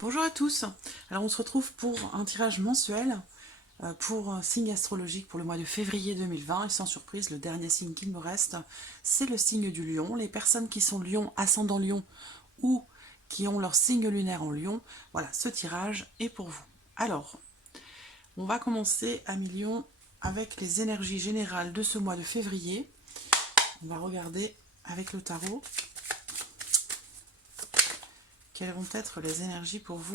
Bonjour à tous. Alors on se retrouve pour un tirage mensuel pour un signe astrologique pour le mois de février 2020 et sans surprise le dernier signe qu'il me reste c'est le signe du lion. Les personnes qui sont lion, ascendant lion ou qui ont leur signe lunaire en lion, voilà, ce tirage est pour vous. Alors on va commencer à mi-lion avec les énergies générales de ce mois de février. On va regarder avec le tarot quelles vont être les énergies pour vous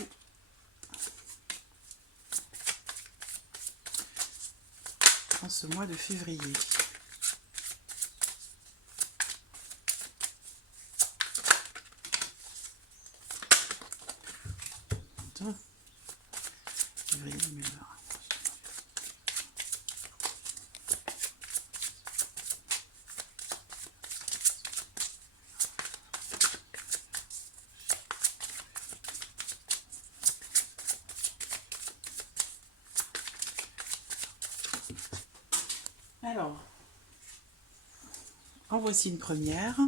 en ce mois de février. Février 2020. Alors, en voici une première.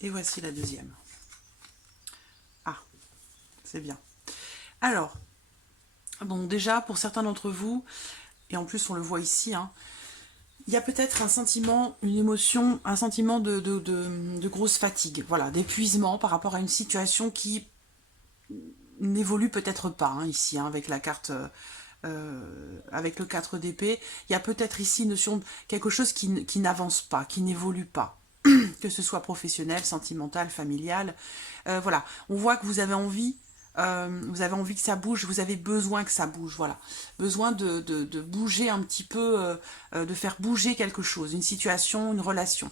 Et voici la deuxième. Ah, c'est bien. Alors, bon, déjà, pour certains d'entre vous, et en plus on le voit ici, hein, il y a peut-être un sentiment, une émotion, un sentiment de grosse fatigue, voilà, d'épuisement par rapport à une situation qui n'évolue peut-être pas, hein, ici, hein, avec la carte... avec le 4 d'épée, il y a peut-être ici une notion de quelque chose qui n'avance pas, qui n'évolue pas, que ce soit professionnel, sentimental, familial. Voilà, on voit que vous avez envie que ça bouge, vous avez besoin que ça bouge, voilà. Besoin de bouger un petit peu, de faire bouger quelque chose, une situation, une relation.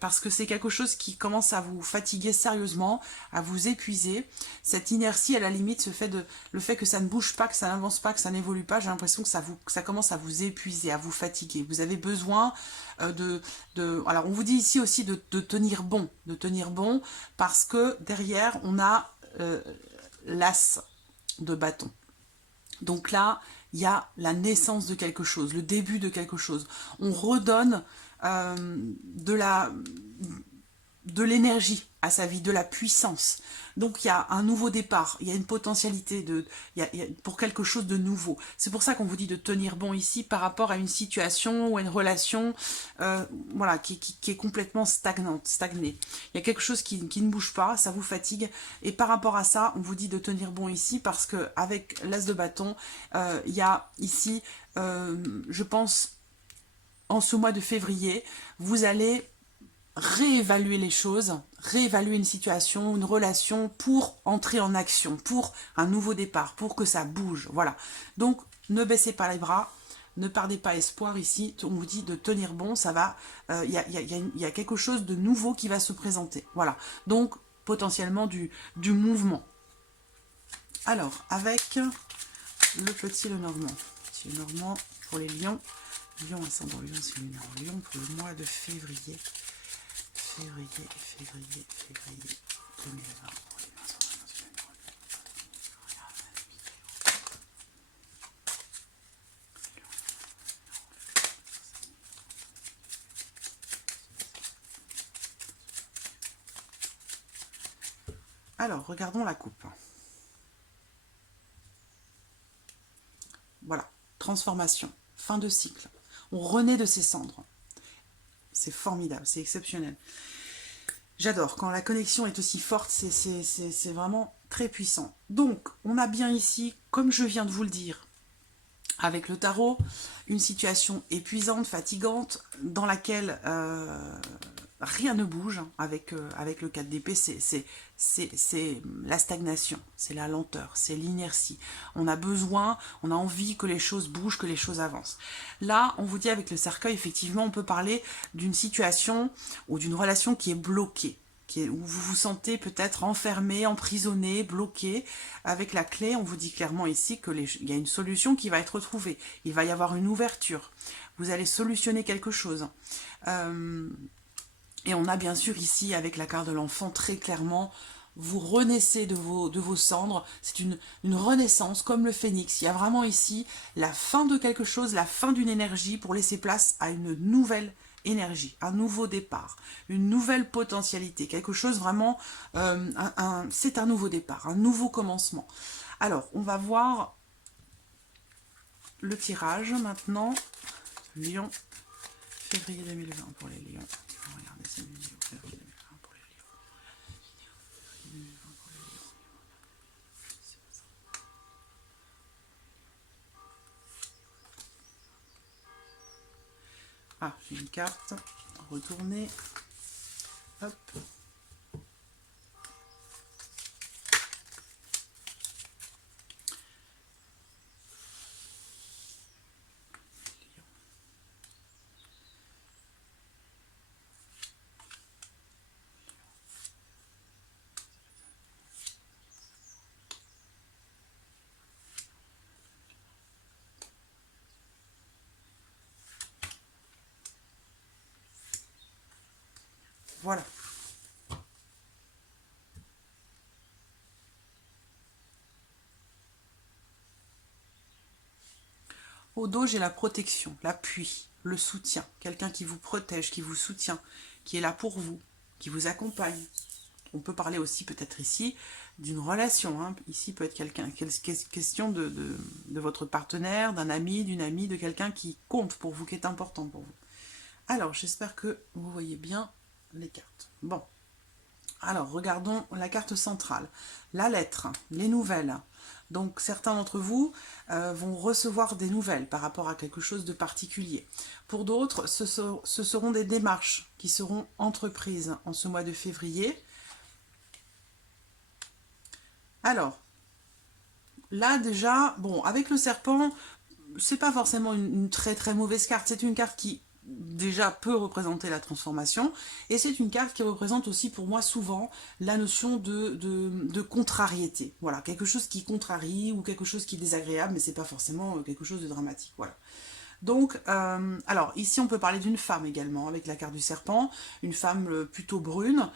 Parce que c'est quelque chose qui commence à vous fatiguer sérieusement, à vous épuiser. Cette inertie, à la limite, le fait que ça ne bouge pas, que ça n'avance pas, que ça n'évolue pas, j'ai l'impression que ça commence à vous épuiser, à vous fatiguer. Vous avez besoin alors on vous dit ici aussi de tenir bon, parce que derrière, on a l'as de bâton. Donc là, il y a la naissance de quelque chose, le début de quelque chose. On redonne de l'énergie à sa vie, de la puissance. Donc il y a un nouveau départ, il y a une potentialité pour quelque chose de nouveau. C'est pour ça qu'on vous dit de tenir bon ici par rapport à une situation ou à une relation voilà, qui est complètement stagnée. Il y a quelque chose qui ne bouge pas, ça vous fatigue. Et par rapport à ça, on vous dit de tenir bon ici parce qu'avec l'as de bâton, il y a ici, je pense, en ce mois de février, vous allez réévaluer les choses, réévaluer une situation, une relation pour entrer en action, pour un nouveau départ, pour que ça bouge. Voilà. Donc, ne baissez pas les bras, ne perdez pas espoir ici. On vous dit de tenir bon, ça va. Il y a quelque chose de nouveau qui va se présenter. Voilà. Donc, potentiellement du mouvement. Alors, avec le petit Lenormand. Petit Lenormand pour les lions. Lion ascendant lion, c'est lunaire en lion pour le mois de février. Février 2020. Alors, regardons la coupe. Voilà, transformation, fin de cycle. On renaît de ses cendres. C'est formidable, c'est exceptionnel. J'adore, quand la connexion est aussi forte, c'est vraiment très puissant. Donc, on a bien ici, comme je viens de vous le dire, avec le tarot, une situation épuisante, fatigante, dans laquelle rien ne bouge. Avec le 4 d'épée, c'est la stagnation, c'est la lenteur, c'est l'inertie. On a besoin, on a envie que les choses bougent, que les choses avancent. Là, on vous dit avec le cercueil, effectivement, on peut parler d'une situation ou d'une relation qui est bloquée, où vous vous sentez peut-être enfermé, emprisonné, bloqué. Avec la clé, on vous dit clairement ici qu'il y a une solution qui va être trouvée. Il va y avoir une ouverture. Vous allez solutionner quelque chose. Et on a bien sûr ici, avec la carte de l'enfant, très clairement, vous renaissez de vos cendres. C'est une renaissance comme le phénix. Il y a vraiment ici la fin de quelque chose, la fin d'une énergie pour laisser place à une nouvelle énergie, un nouveau départ, une nouvelle potentialité, quelque chose vraiment, c'est un nouveau départ, un nouveau commencement. Alors, on va voir le tirage maintenant. Lion, février 2020 pour les lions. Regardez, c'est une vidéo février 2020 pour les lions. Ah, j'ai une carte. Retourner. Hop. Voilà. Au dos, j'ai la protection, l'appui, le soutien. Quelqu'un qui vous protège, qui vous soutient, qui est là pour vous, qui vous accompagne. On peut parler aussi peut-être ici d'une relation. Hein. Ici peut être quelqu'un, question de votre partenaire, d'un ami, d'une amie, de quelqu'un qui compte pour vous, qui est important pour vous. Alors, j'espère que vous voyez bien les cartes. Bon. Alors, regardons la carte centrale. La lettre, les nouvelles. Donc, certains d'entre vous vont recevoir des nouvelles par rapport à quelque chose de particulier. Pour d'autres, ce seront des démarches qui seront entreprises en ce mois de février. Alors, là déjà, bon, avec le serpent, c'est pas forcément une très très mauvaise carte. C'est une carte qui déjà peut représenter la transformation, et c'est une carte qui représente aussi pour moi souvent la notion de contrariété. Voilà, quelque chose qui contrarie ou quelque chose qui est désagréable, mais c'est pas forcément quelque chose de dramatique. Voilà. Donc, alors ici on peut parler d'une femme également avec la carte du serpent, une femme plutôt brune,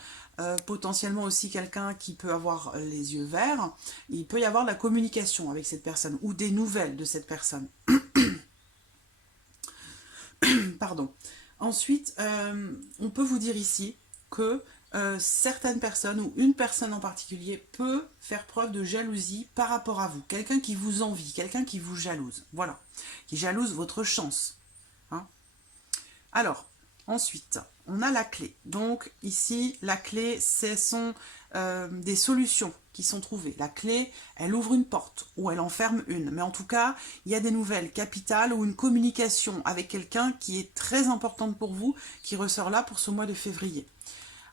potentiellement aussi quelqu'un qui peut avoir les yeux verts. Il peut y avoir de la communication avec cette personne ou des nouvelles de cette personne. Pardon. Ensuite, on peut vous dire ici que certaines personnes ou une personne en particulier peut faire preuve de jalousie par rapport à vous. Quelqu'un qui vous envie, quelqu'un qui vous jalouse. Voilà. Qui jalouse votre chance. Hein. Alors, ensuite, on a la clé. Donc ici, la clé, ce sont des solutions qui sont trouvées. La clé, elle ouvre une porte ou elle en ferme une. Mais en tout cas, il y a des nouvelles capitales ou une communication avec quelqu'un qui est très importante pour vous, qui ressort là pour ce mois de février.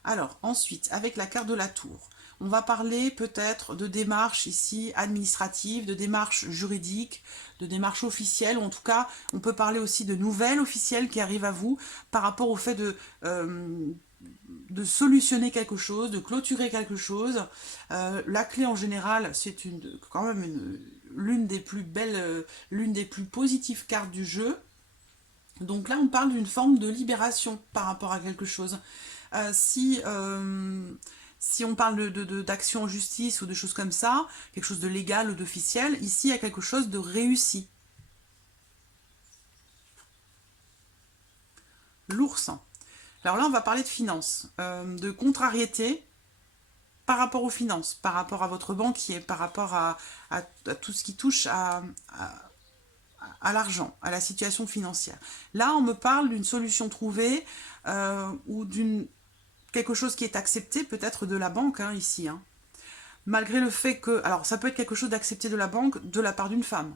Alors, ensuite, avec la carte de la tour, on va parler peut-être de démarches ici administratives, de démarches juridiques, de démarches officielles, ou en tout cas, on peut parler aussi de nouvelles officielles qui arrivent à vous par rapport au fait de solutionner quelque chose, de clôturer quelque chose. La clé en général, c'est quand même l'une des plus belles, l'une des plus positives cartes du jeu. Donc là, on parle d'une forme de libération par rapport à quelque chose. Si on parle d'action en justice ou de choses comme ça, quelque chose de légal ou d'officiel, ici il y a quelque chose de réussi. L'ours. Alors là, on va parler de finances, de contrariété par rapport aux finances, par rapport à votre banquier, par rapport à tout ce qui touche à l'argent, à la situation financière. Là, on me parle d'une solution trouvée ou d'une quelque chose qui est accepté peut-être de la banque, hein, ici. Hein. Malgré le fait que... Alors, ça peut être quelque chose d'accepté de la banque de la part d'une femme.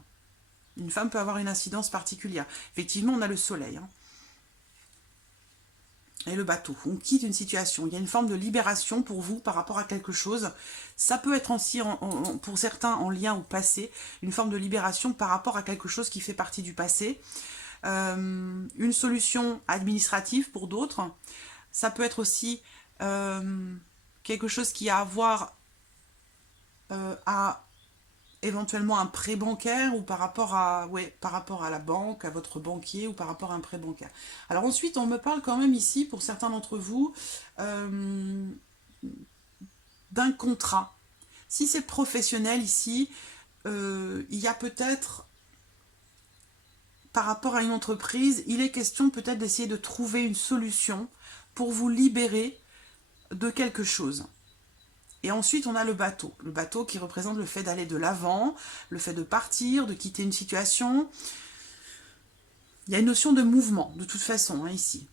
Une femme peut avoir une incidence particulière. Effectivement, on a le soleil. Hein. Et le bateau. On quitte une situation. Il y a une forme de libération pour vous par rapport à quelque chose. Ça peut être aussi, pour certains, en lien au passé. Une forme de libération par rapport à quelque chose qui fait partie du passé. Une solution administrative pour d'autres. Ça peut être aussi quelque chose qui a à voir à éventuellement un prêt bancaire ou par rapport à, ouais, par rapport à la banque, à votre banquier ou par rapport à un prêt bancaire. Alors ensuite, on me parle quand même ici, pour certains d'entre vous, d'un contrat. Si c'est professionnel ici, il y a peut-être, par rapport à une entreprise, il est question peut-être d'essayer de trouver une solution pour vous libérer de quelque chose. Et ensuite, on a le bateau qui représente le fait d'aller de l'avant, le fait de partir, de quitter une situation. Il y a une notion de mouvement, de toute façon, hein, ici.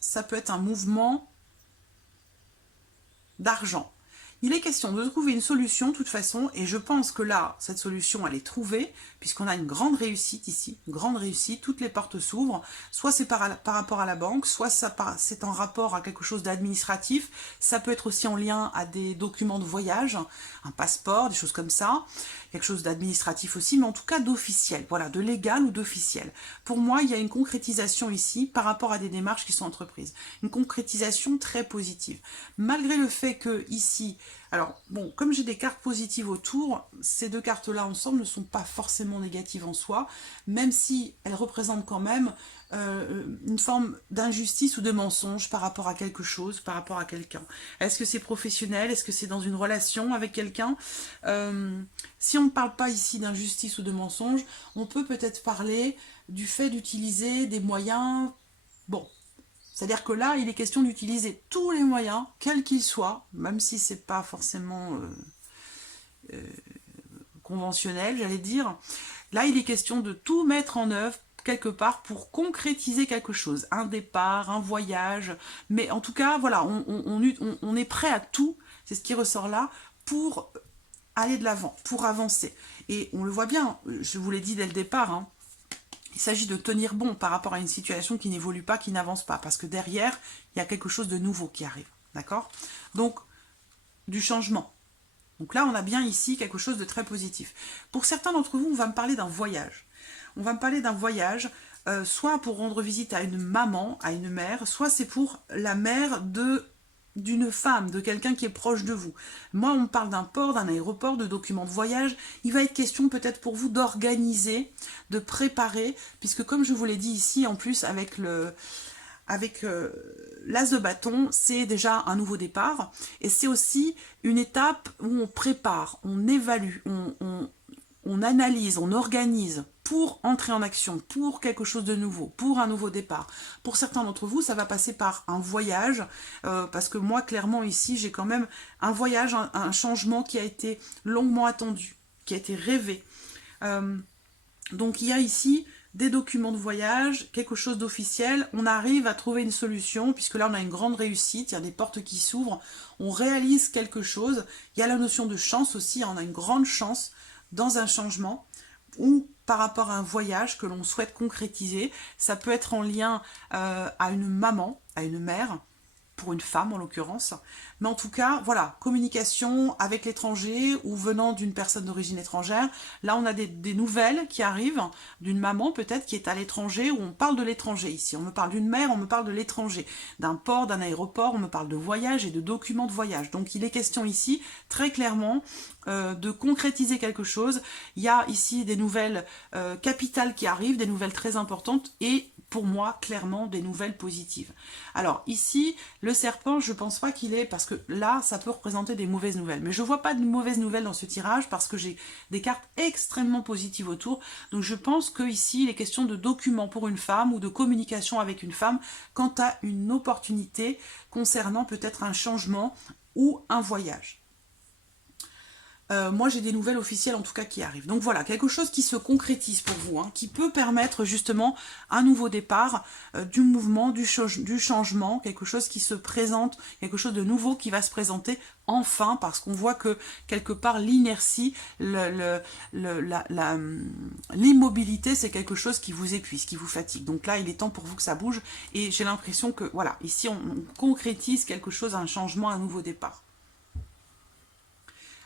Ça peut être un mouvement d'argent. Il est question de trouver une solution de toute façon, et je pense que là, cette solution, elle est trouvée, puisqu'on a une grande réussite ici, une grande réussite, toutes les portes s'ouvrent, soit c'est par rapport à la banque, soit c'est en rapport à quelque chose d'administratif, ça peut être aussi en lien à des documents de voyage, un passeport, des choses comme ça, quelque chose d'administratif aussi, mais en tout cas d'officiel, voilà, de légal ou d'officiel. Pour moi, il y a une concrétisation ici par rapport à des démarches qui sont entreprises, une concrétisation très positive. Malgré le fait que ici, alors, bon, comme j'ai des cartes positives autour, ces deux cartes-là ensemble ne sont pas forcément négatives en soi, même si elles représentent quand même une forme d'injustice ou de mensonge par rapport à quelque chose, par rapport à quelqu'un. Est-ce que c'est professionnel? Est-ce que c'est dans une relation avec quelqu'un? Si on ne parle pas ici d'injustice ou de mensonge, on peut peut-être parler du fait d'utiliser des moyens... Bon, c'est-à-dire que là, il est question d'utiliser tous les moyens, quels qu'ils soient, même si c'est pas forcément conventionnel, j'allais dire. Là, il est question de tout mettre en œuvre quelque part pour concrétiser quelque chose, un départ, un voyage, mais en tout cas, voilà, on est prêt à tout, c'est ce qui ressort là, pour aller de l'avant, pour avancer. Et on le voit bien, je vous l'ai dit dès le départ, hein, il s'agit de tenir bon par rapport à une situation qui n'évolue pas, qui n'avance pas, parce que derrière, il y a quelque chose de nouveau qui arrive, d'accord? Donc, du changement. Donc là, on a bien ici quelque chose de très positif. Pour certains d'entre vous, on va me parler d'un voyage. On va me parler d'un voyage, soit pour rendre visite à une maman, à une mère, soit c'est pour la mère d'une femme, de quelqu'un qui est proche de vous. Moi, on me parle d'un port, d'un aéroport, de documents de voyage. Il va être question peut-être pour vous d'organiser, de préparer, puisque comme je vous l'ai dit ici, en plus avec l'as de bâton, c'est déjà un nouveau départ. Et c'est aussi une étape où on prépare, on évalue, on analyse, on organise pour entrer en action, pour quelque chose de nouveau, pour un nouveau départ. Pour certains d'entre vous, ça va passer par un voyage, parce que moi, clairement, ici, j'ai quand même un voyage, un changement qui a été longuement attendu, qui a été rêvé. Donc, il y a ici des documents de voyage, quelque chose d'officiel, on arrive à trouver une solution, puisque là, on a une grande réussite, il y a des portes qui s'ouvrent, on réalise quelque chose. Il y a la notion de chance aussi, on a une grande chance dans un changement, ou par rapport à un voyage que l'on souhaite concrétiser. Ça peut être en lien à une maman, à une mère, pour une femme en l'occurrence. Mais en tout cas, voilà, communication avec l'étranger ou venant d'une personne d'origine étrangère. Là, on a des nouvelles qui arrivent d'une maman peut-être qui est à l'étranger, où on parle de l'étranger ici. On me parle d'une mère, on me parle de l'étranger, d'un port, d'un aéroport, on me parle de voyage et de documents de voyage. Donc il est question ici, très clairement, de concrétiser quelque chose. Il y a ici des nouvelles capitales qui arrivent, des nouvelles très importantes et pour moi, clairement, des nouvelles positives. Alors ici, le serpent, je pense pas qu'il est, parce que là, ça peut représenter des mauvaises nouvelles. Mais je vois pas de mauvaises nouvelles dans ce tirage, parce que j'ai des cartes extrêmement positives autour. Donc je pense que ici, il est question de documents pour une femme ou de communication avec une femme quant à une opportunité concernant peut-être un changement ou un voyage. Moi j'ai des nouvelles officielles en tout cas qui arrivent. Donc voilà, quelque chose qui se concrétise pour vous, hein, qui peut permettre justement un nouveau départ, du mouvement, du changement, quelque chose qui se présente, quelque chose de nouveau qui va se présenter enfin, parce qu'on voit que quelque part l'inertie, l'immobilité, c'est quelque chose qui vous épuise, qui vous fatigue. Donc là, il est temps pour vous que ça bouge, et j'ai l'impression que voilà, ici on concrétise quelque chose, un changement, un nouveau départ.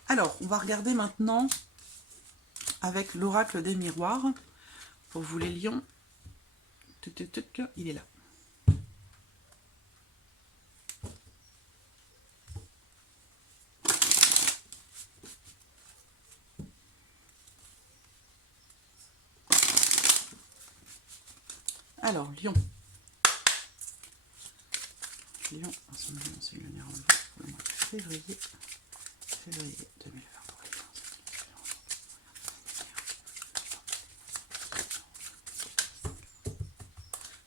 Alors, on va regarder maintenant avec l'oracle des miroirs, pour vous les lions. il est là. Alors, Lion. Lion, c'est le numéro pour le mois de février 2020.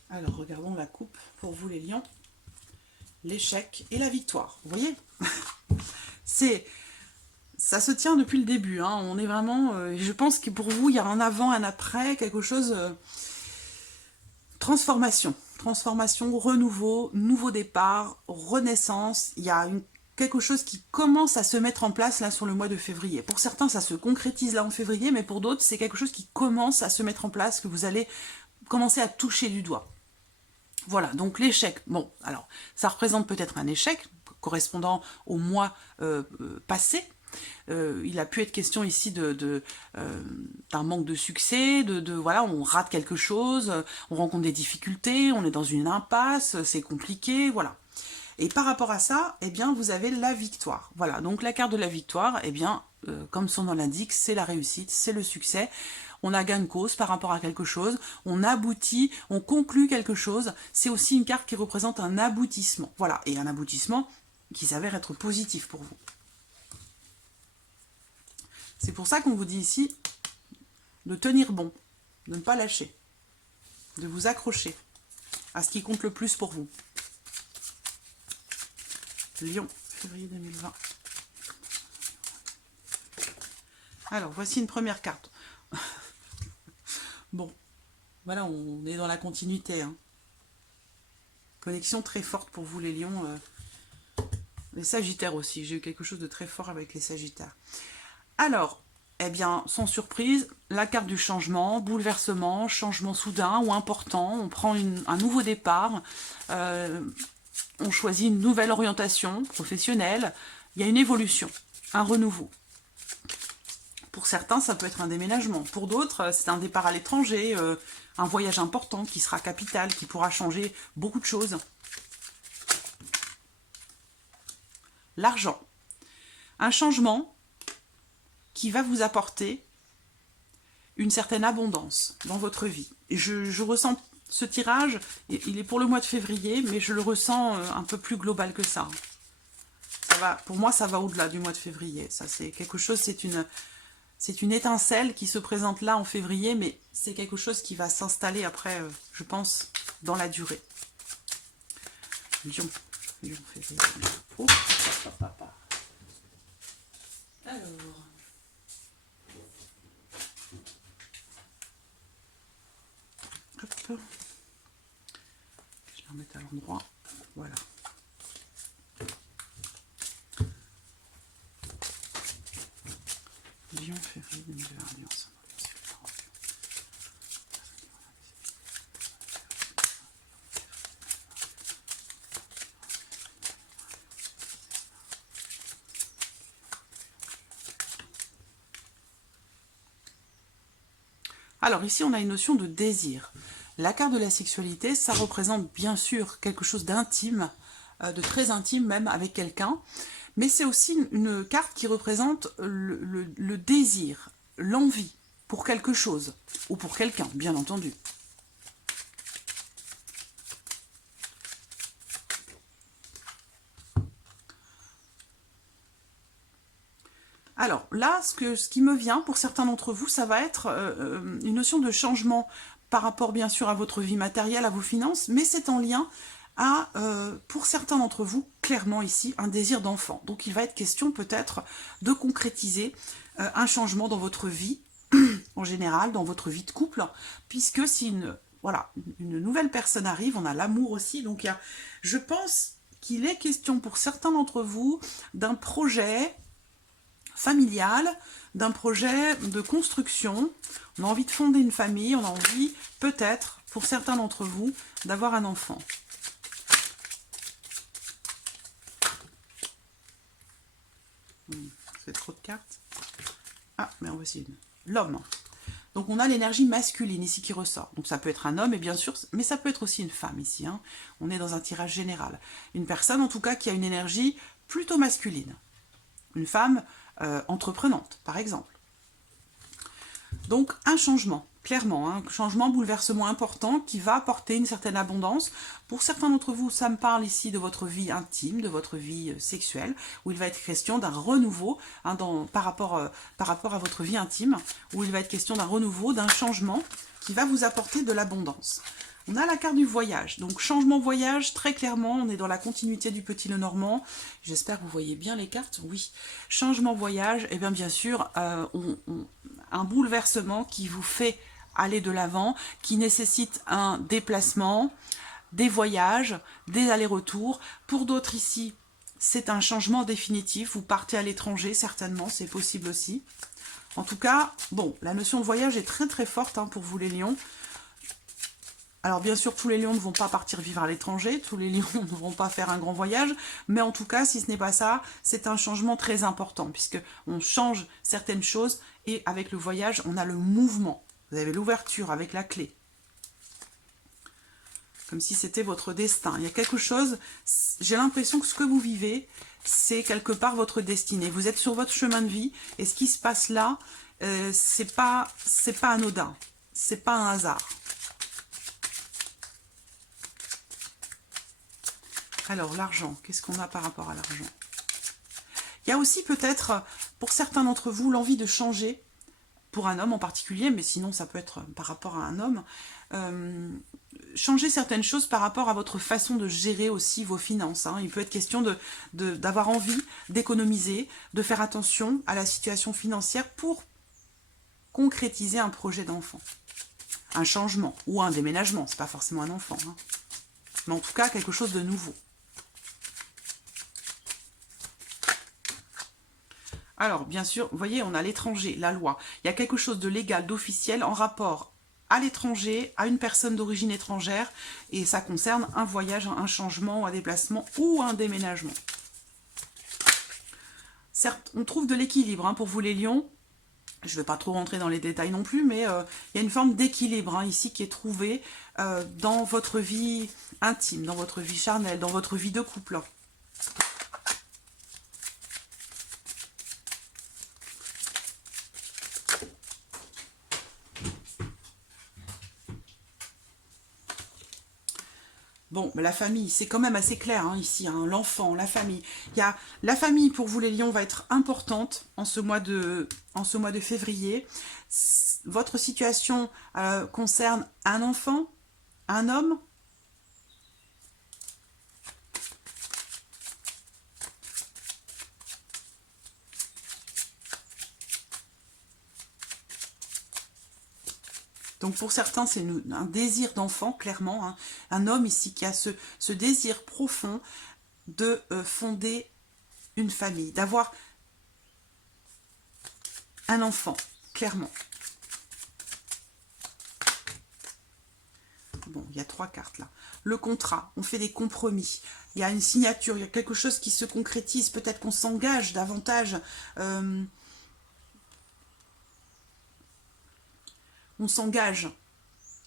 Alors, regardons la coupe pour vous les lions. L'échec et la victoire. Vous voyez, ça se tient depuis le début. Hein. On est vraiment... je pense que pour vous, il y a un avant, un après, quelque chose... transformation. Transformation, renouveau, nouveau départ, renaissance. Il y a quelque chose qui commence à se mettre en place là sur le mois de février. Pour certains, ça se concrétise là en février, mais pour d'autres, c'est quelque chose qui commence à se mettre en place, que vous allez commencer à toucher du doigt. Voilà, donc l'échec. Bon, alors, ça représente peut-être un échec correspondant au mois passé. Il a pu être question ici d'un manque de succès, voilà, on rate quelque chose, on rencontre des difficultés, on est dans une impasse, c'est compliqué, voilà. Et par rapport à ça, eh bien, vous avez la victoire. Voilà, donc la carte de la victoire, eh bien, comme son nom l'indique, c'est la réussite, c'est le succès. On a gain de cause par rapport à quelque chose, on aboutit, on conclut quelque chose. C'est aussi une carte qui représente un aboutissement. Voilà, et un aboutissement qui s'avère être positif pour vous. C'est pour ça qu'on vous dit ici de tenir bon, de ne pas lâcher, de vous accrocher à ce qui compte le plus pour vous. Lion, février 2020. Alors, voici une première carte. Bon, voilà, on est dans la continuité. Hein. Connexion très forte pour vous les lions. Les sagittaires aussi, j'ai eu quelque chose de très fort avec les sagittaires. Alors, eh bien, sans surprise, la carte du changement, bouleversement, changement soudain ou important, on prend un nouveau départ, on choisit une nouvelle orientation professionnelle, il y a une évolution, un renouveau. Pour certains, ça peut être un déménagement. Pour d'autres, c'est un départ à l'étranger, un voyage important qui sera capital, qui pourra changer beaucoup de choses. L'argent. Un changement qui va vous apporter une certaine abondance dans votre vie. Et je ressens ce tirage, il est pour le mois de février, mais je le ressens un peu plus global que ça. Pour moi, ça va au-delà du mois de février. Ça, c'est quelque chose, c'est une étincelle qui se présente là en février, mais c'est quelque chose qui va s'installer après, je pense, dans la durée. Lion, février. Oh, alors... Hop. Je vais la remettre à l'endroit. Voilà. Lion, février 2020. Alors ici, on a une notion de désir. La carte de la sexualité, ça représente bien sûr quelque chose d'intime, de très intime même avec quelqu'un, mais c'est aussi une carte qui représente le désir, l'envie pour quelque chose, ou pour quelqu'un, bien entendu. Alors là, ce qui me vient pour certains d'entre vous, ça va être une notion de changement par rapport bien sûr à votre vie matérielle, à vos finances, mais c'est en lien à, pour certains d'entre vous, clairement ici, un désir d'enfant. Donc il va être question peut-être de concrétiser un changement dans votre vie, en général, dans votre vie de couple, puisque si une nouvelle personne arrive, on a l'amour aussi, donc je pense qu'il est question pour certains d'entre vous d'un projet familial, d'un projet de construction. On a envie de fonder une famille, on a envie, peut-être, pour certains d'entre vous, d'avoir un enfant. C'est trop de cartes. Ah, mais on va essayer. L'homme. Donc on a l'énergie masculine ici qui ressort. Donc ça peut être un homme, et bien sûr, mais ça peut être aussi une femme ici. Hein. On est dans un tirage général. Une personne en tout cas qui a une énergie plutôt masculine. Une femme entreprenante, par exemple. Donc un changement, clairement, un changement, bouleversement important qui va apporter une certaine abondance. Pour certains d'entre vous, ça me parle ici de votre vie intime, de votre vie sexuelle, où il va être question d'un renouveau hein, par rapport à votre vie intime, où il va être question d'un renouveau, d'un changement qui va vous apporter de l'abondance. On a la carte du voyage, donc changement voyage, très clairement, on est dans la continuité du Petit Lenormand. J'espère que vous voyez bien les cartes, oui. Changement voyage, et bien sûr, un bouleversement qui vous fait aller de l'avant, qui nécessite un déplacement, des voyages, des allers-retours. Pour d'autres ici, c'est un changement définitif, vous partez à l'étranger, certainement, c'est possible aussi. En tout cas, bon, la notion de voyage est très très forte hein, pour vous les lions. Alors bien sûr, tous les lions ne vont pas partir vivre à l'étranger, tous les lions ne vont pas faire un grand voyage, mais en tout cas, si ce n'est pas ça, c'est un changement très important, puisque on change certaines choses, et avec le voyage, on a le mouvement. Vous avez l'ouverture avec la clé. Comme si c'était votre destin. Il y a quelque chose, j'ai l'impression que ce que vous vivez, c'est quelque part votre destinée. Vous êtes sur votre chemin de vie, et ce qui se passe là, c'est pas anodin, c'est pas un hasard. Alors, l'argent, qu'est-ce qu'on a par rapport à l'argent? Il y a aussi peut-être, pour certains d'entre vous, l'envie de changer, pour un homme en particulier, mais sinon ça peut être par rapport à un homme, changer certaines choses par rapport à votre façon de gérer aussi vos finances. Hein. Il peut être question d'avoir envie d'économiser, de faire attention à la situation financière pour concrétiser un projet d'enfant. Un changement ou un déménagement, c'est pas forcément un enfant. Hein. Mais en tout cas, quelque chose de nouveau. Alors, bien sûr, vous voyez, on a l'étranger, la loi. Il y a quelque chose de légal, d'officiel en rapport à l'étranger, à une personne d'origine étrangère, et ça concerne un voyage, un changement, un déplacement ou un déménagement. Certes, on trouve de l'équilibre hein, pour vous les lions. Je ne vais pas trop rentrer dans les détails non plus, mais il y a une forme d'équilibre hein, ici qui est trouvée dans votre vie intime, dans votre vie charnelle, dans votre vie de couple. Bon, la famille, c'est quand même assez clair hein, ici, hein, l'enfant, la famille. La famille, pour vous les lions, va être importante en ce mois de février. Votre situation concerne un enfant, un homme. Donc pour certains, c'est un désir d'enfant, clairement. Hein. Un homme ici qui a ce désir profond de fonder une famille, d'avoir un enfant, clairement. Bon, il y a 3 cartes là. Le contrat, on fait des compromis. Il y a une signature, il y a quelque chose qui se concrétise. Peut-être qu'on s'engage davantage. On s'engage.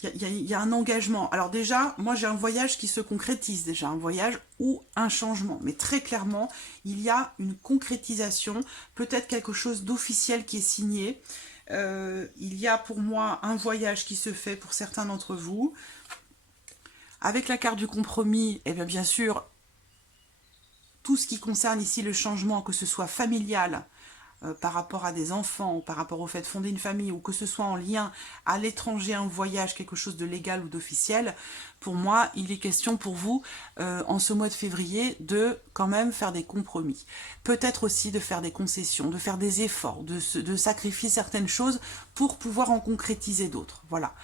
Il y a un engagement. Alors déjà, moi j'ai un voyage qui se concrétise déjà, un voyage ou un changement. Mais très clairement, il y a une concrétisation, peut-être quelque chose d'officiel qui est signé. Il y a pour moi un voyage qui se fait pour certains d'entre vous. Avec la carte du compromis, et bien sûr, tout ce qui concerne ici le changement, que ce soit familial, par rapport à des enfants, par rapport au fait de fonder une famille, ou que ce soit en lien à l'étranger, un voyage, quelque chose de légal ou d'officiel, pour moi, il est question pour vous, en ce mois de février, de quand même faire des compromis. Peut-être aussi de faire des concessions, de faire des efforts, de sacrifier certaines choses pour pouvoir en concrétiser d'autres. Voilà.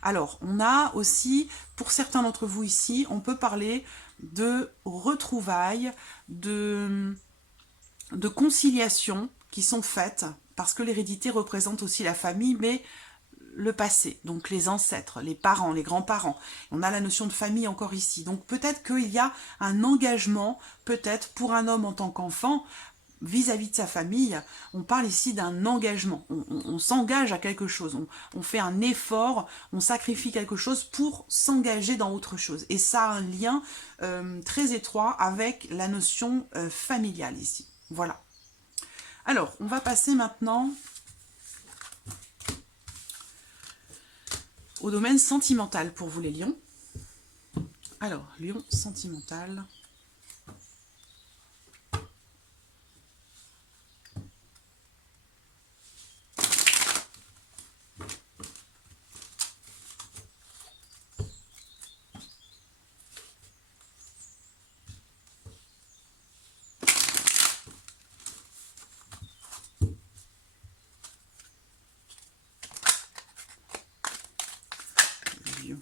Alors, on a aussi, pour certains d'entre vous ici, on peut parler de retrouvailles, de conciliation, qui sont faites, parce que l'hérédité représente aussi la famille, mais le passé, donc les ancêtres, les parents, les grands-parents. On a la notion de famille encore ici. Donc peut-être qu'il y a un engagement, peut-être pour un homme en tant qu'enfant, vis-à-vis de sa famille, on parle ici d'un engagement. On s'engage à quelque chose, on fait un effort, on sacrifie quelque chose pour s'engager dans autre chose. Et ça a un lien très étroit avec la notion familiale ici. Voilà. Alors, on va passer maintenant au domaine sentimental pour vous les lions. Alors, lion sentimental. Lion.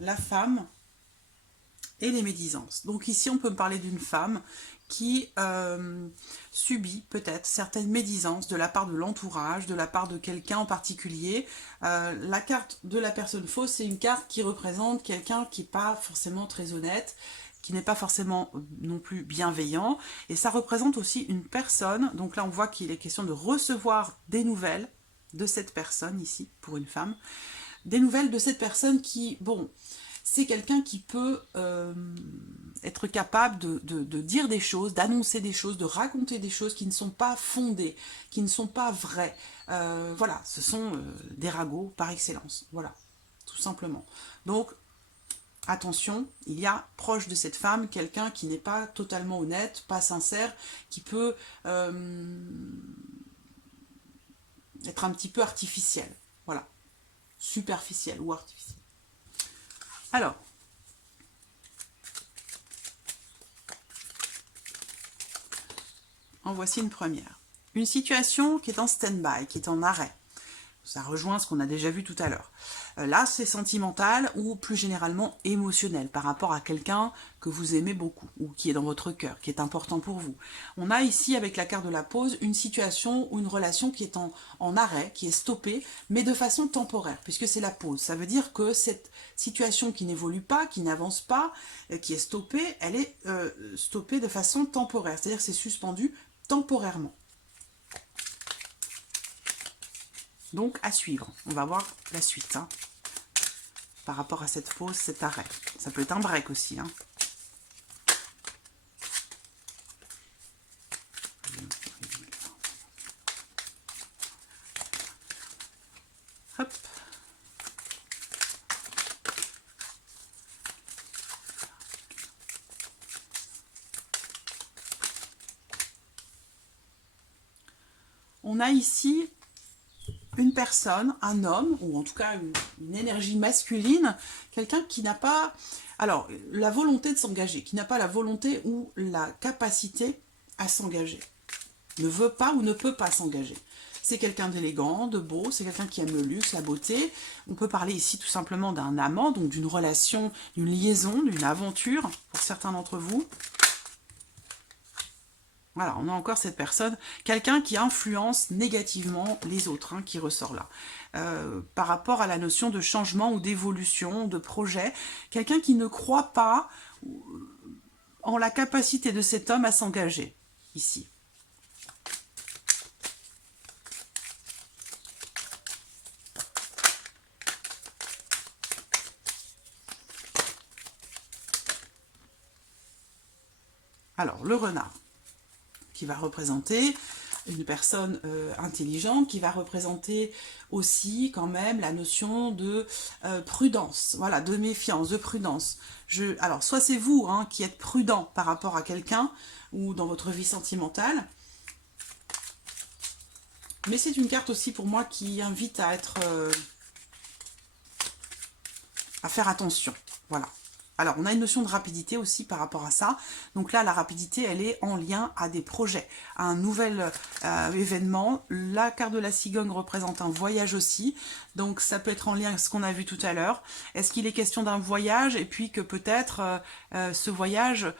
La femme et les médisances. Donc ici, on peut me parler d'une femme qui subit peut-être certaines médisances de la part de l'entourage, de la part de quelqu'un en particulier. La carte de la personne fausse, c'est une carte qui représente quelqu'un qui n'est pas forcément très honnête, qui n'est pas forcément non plus bienveillant. Et ça représente aussi une personne, donc là on voit qu'il est question de recevoir des nouvelles de cette personne ici, pour une femme, des nouvelles de cette personne qui, bon, c'est quelqu'un qui peut être capable de dire des choses, d'annoncer des choses, de raconter des choses qui ne sont pas fondées, qui ne sont pas vraies. Voilà, ce sont des ragots par excellence. Voilà, tout simplement. Donc, attention, il y a proche de cette femme quelqu'un qui n'est pas totalement honnête, pas sincère, qui peut être un petit peu artificiel. Voilà, superficiel ou artificiel. Alors, en voici une première. Une situation qui est en stand-by, qui est en arrêt. Ça rejoint ce qu'on a déjà vu tout à l'heure. Là, c'est sentimental ou plus généralement émotionnel par rapport à quelqu'un que vous aimez beaucoup ou qui est dans votre cœur, qui est important pour vous. On a ici, avec la carte de la pause, une situation ou une relation qui est en arrêt, qui est stoppée, mais de façon temporaire, puisque c'est la pause. Ça veut dire que cette situation qui n'évolue pas, qui n'avance pas, qui est stoppée, elle est stoppée de façon temporaire, c'est-à-dire que c'est suspendu temporairement. Donc, à suivre. On va voir la suite. Hein, par rapport à cette pause, cet arrêt. Ça peut être un break aussi. Hein. Hop. On a ici une personne, un homme, ou en tout cas une énergie masculine, quelqu'un qui n'a pas, alors, la volonté de s'engager, qui n'a pas la volonté ou la capacité à s'engager, ne veut pas ou ne peut pas s'engager. C'est quelqu'un d'élégant, de beau, c'est quelqu'un qui aime le luxe, la beauté. On peut parler ici tout simplement d'un amant, donc d'une relation, d'une liaison, d'une aventure, pour certains d'entre vous. Voilà, on a encore cette personne, quelqu'un qui influence négativement les autres, hein, qui ressort là. Par rapport à la notion de changement ou d'évolution, de projet, quelqu'un qui ne croit pas en la capacité de cet homme à s'engager, ici. Alors, le renard, qui va représenter une personne intelligente, qui va représenter aussi quand même la notion de prudence, voilà, de méfiance, de prudence. Alors, soit c'est vous hein, qui êtes prudent par rapport à quelqu'un ou dans votre vie sentimentale, mais c'est une carte aussi pour moi qui invite à être à faire attention, voilà. Alors, on a une notion de rapidité aussi par rapport à ça. Donc là, la rapidité, elle est en lien à des projets, à un nouvel événement. La carte de la cigogne représente un voyage aussi. Donc, ça peut être en lien avec ce qu'on a vu tout à l'heure. Est-ce qu'il est question d'un voyage et puis que peut-être ce voyage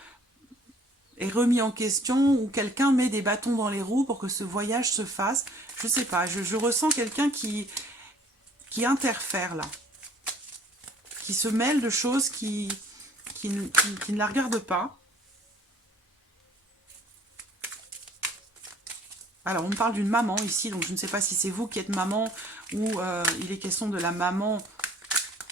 est remis en question ou quelqu'un met des bâtons dans les roues pour que ce voyage se fasse? Je sais pas, je ressens quelqu'un qui interfère là, qui se mêle de choses qui ne la regardent pas. Alors, on me parle d'une maman ici, donc je ne sais pas si c'est vous qui êtes maman ou il est question de la maman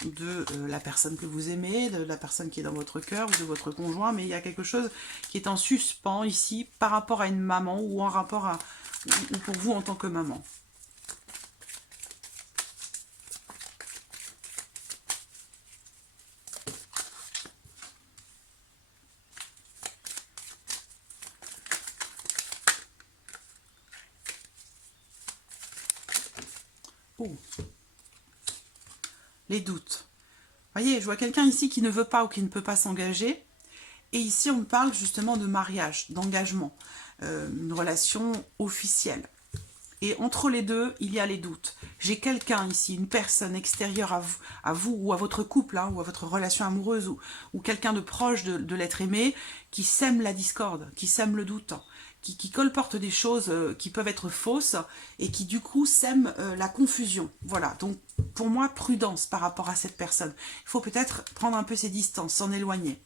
de la personne que vous aimez, de la personne qui est dans votre cœur ou de votre conjoint, mais il y a quelque chose qui est en suspens ici par rapport à une maman ou en rapport à, ou pour vous en tant que maman. Oh. Les doutes. Vous voyez, je vois quelqu'un ici qui ne veut pas ou qui ne peut pas s'engager. Et ici, on me parle justement de mariage, d'engagement, une relation officielle. Et entre les deux, il y a les doutes. J'ai quelqu'un ici, une personne extérieure à vous ou à votre couple, hein, ou à votre relation amoureuse, ou quelqu'un de proche de l'être aimé, qui sème la discorde, qui sème le doute, qui colporte des choses qui peuvent être fausses, et qui du coup sème la confusion. Voilà, donc pour moi, prudence par rapport à cette personne. Il faut peut-être prendre un peu ses distances, s'en éloigner.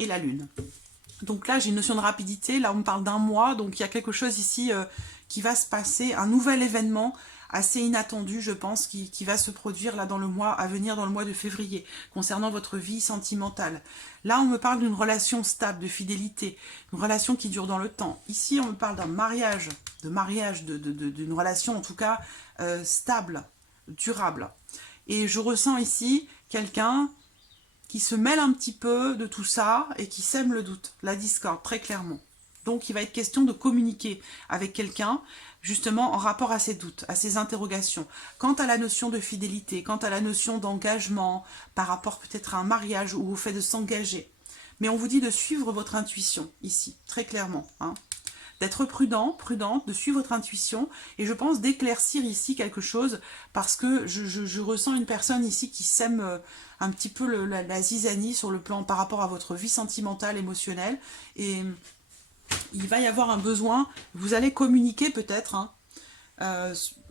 Et la lune. Donc là, j'ai une notion de rapidité. Là, on me parle d'un mois. Donc, il y a quelque chose ici qui va se passer. Un nouvel événement assez inattendu, je pense, qui va se produire là dans le mois à venir, dans le mois de février, concernant votre vie sentimentale. Là, on me parle d'une relation stable, de fidélité, une relation qui dure dans le temps. Ici, on me parle d'un mariage, d'une relation en tout cas stable, durable. Et je ressens ici quelqu'un qui se mêle un petit peu de tout ça et qui sème le doute, la discorde, très clairement. Donc, il va être question de communiquer avec quelqu'un, justement, en rapport à ces doutes, à ces interrogations. Quant à la notion de fidélité, quant à la notion d'engagement, par rapport peut-être à un mariage ou au fait de s'engager. Mais on vous dit de suivre votre intuition, ici, très clairement, hein. D'être prudent, prudente, de suivre votre intuition, et je pense d'éclaircir ici quelque chose, parce que je ressens une personne ici qui sème un petit peu la zizanie sur le plan par rapport à votre vie sentimentale, émotionnelle, et il va y avoir un besoin, vous allez communiquer peut-être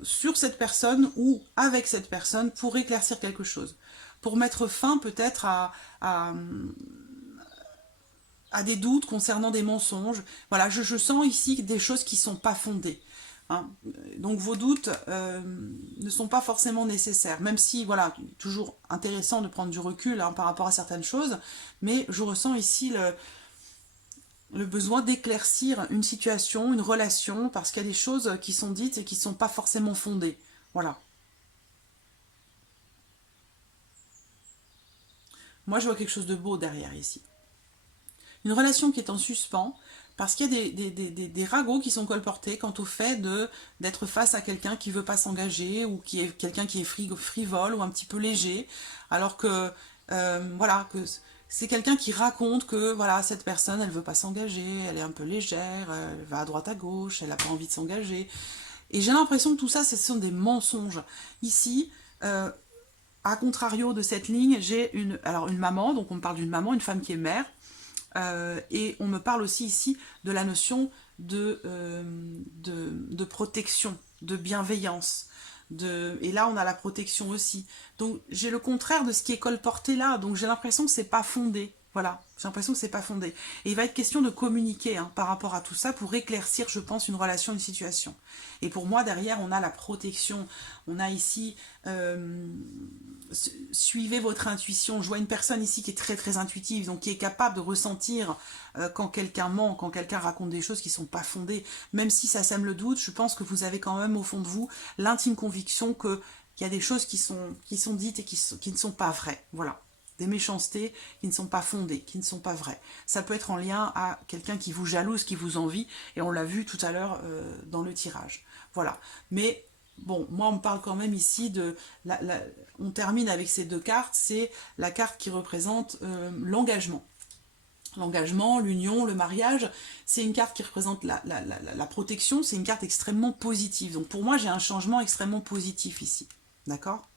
sur cette personne ou avec cette personne pour éclaircir quelque chose, pour mettre fin peut-être à des doutes concernant des mensonges. Voilà, je sens ici des choses qui ne sont pas fondées. Hein. Donc vos doutes ne sont pas forcément nécessaires, même si, voilà, toujours intéressant de prendre du recul hein, par rapport à certaines choses, mais je ressens ici le besoin d'éclaircir une situation, une relation, parce qu'il y a des choses qui sont dites et qui ne sont pas forcément fondées. Voilà. Moi, je vois quelque chose de beau derrière ici. Une relation qui est en suspens, parce qu'il y a des ragots qui sont colportés quant au fait d'être face à quelqu'un qui ne veut pas s'engager, ou qui est quelqu'un qui est frivole ou un petit peu léger, alors que, voilà, que c'est quelqu'un qui raconte que, voilà, cette personne, elle ne veut pas s'engager, elle est un peu légère, elle va à droite à gauche, elle n'a pas envie de s'engager. Et j'ai l'impression que tout ça, ce sont des mensonges. Ici, à contrario de cette ligne, j'ai une maman, donc on me parle d'une maman, une femme qui est mère, et on me parle aussi ici de la notion de protection, de bienveillance. Et là, on a la protection aussi. Donc, j'ai le contraire de ce qui est colporté là. Donc, j'ai l'impression que c'est pas fondé. Voilà, j'ai l'impression que c'est pas fondé. Et il va être question de communiquer hein, par rapport à tout ça pour éclaircir, je pense, une relation, une situation. Et pour moi, derrière, on a la protection. On a ici... suivez votre intuition. Je vois une personne ici qui est très très intuitive, donc qui est capable de ressentir quand quelqu'un ment, quand quelqu'un raconte des choses qui ne sont pas fondées. Même si ça sème le doute, je pense que vous avez quand même au fond de vous l'intime conviction qu'il y a des choses qui sont dites et qui ne sont pas vraies. Voilà. des méchancetés qui ne sont pas fondées, qui ne sont pas vraies. Ça peut être en lien à quelqu'un qui vous jalouse, qui vous envie, et on l'a vu tout à l'heure dans le tirage. Voilà. Mais bon, moi on me parle quand même ici de... on termine avec ces deux cartes, c'est la carte qui représente l'engagement. L'engagement, l'union, le mariage, c'est une carte qui représente la protection, c'est une carte extrêmement positive. Donc pour moi, j'ai un changement extrêmement positif ici. D'accord ?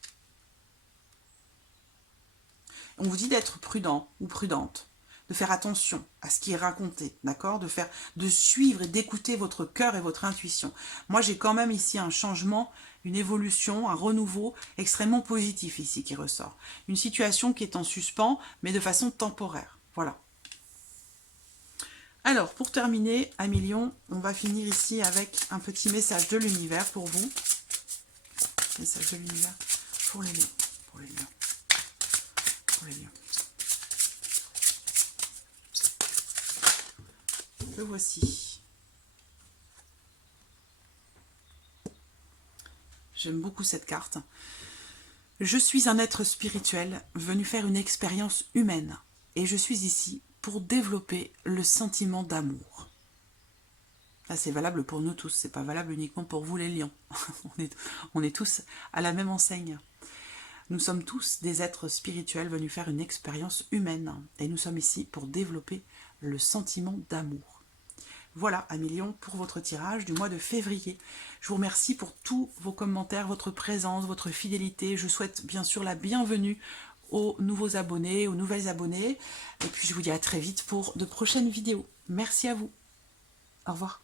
On vous dit d'être prudent ou prudente, de faire attention à ce qui est raconté, d'accord ? De suivre et d'écouter votre cœur et votre intuition. Moi, j'ai quand même ici un changement, une évolution, un renouveau extrêmement positif ici qui ressort. Une situation qui est en suspens, mais de façon temporaire. Voilà. Alors, pour terminer, Amilion, on va finir ici avec un petit message de l'univers pour vous. Message de l'univers pour les lions. Pour les lions. Pour les lions. Le voici. J'aime beaucoup cette carte. Je suis un être spirituel venu faire une expérience humaine et je suis ici pour développer le sentiment d'amour. Là, c'est valable pour nous tous, c'est pas valable uniquement pour vous les lions. on est tous à la même enseigne. Nous sommes tous des êtres spirituels venus faire une expérience humaine et nous sommes ici pour développer le sentiment d'amour. Voilà, Amilion, pour votre tirage du mois de février. Je vous remercie pour tous vos commentaires, votre présence, votre fidélité. Je souhaite bien sûr la bienvenue aux nouveaux abonnés, aux nouvelles abonnées. Et puis je vous dis à très vite pour de prochaines vidéos. Merci à vous. Au revoir.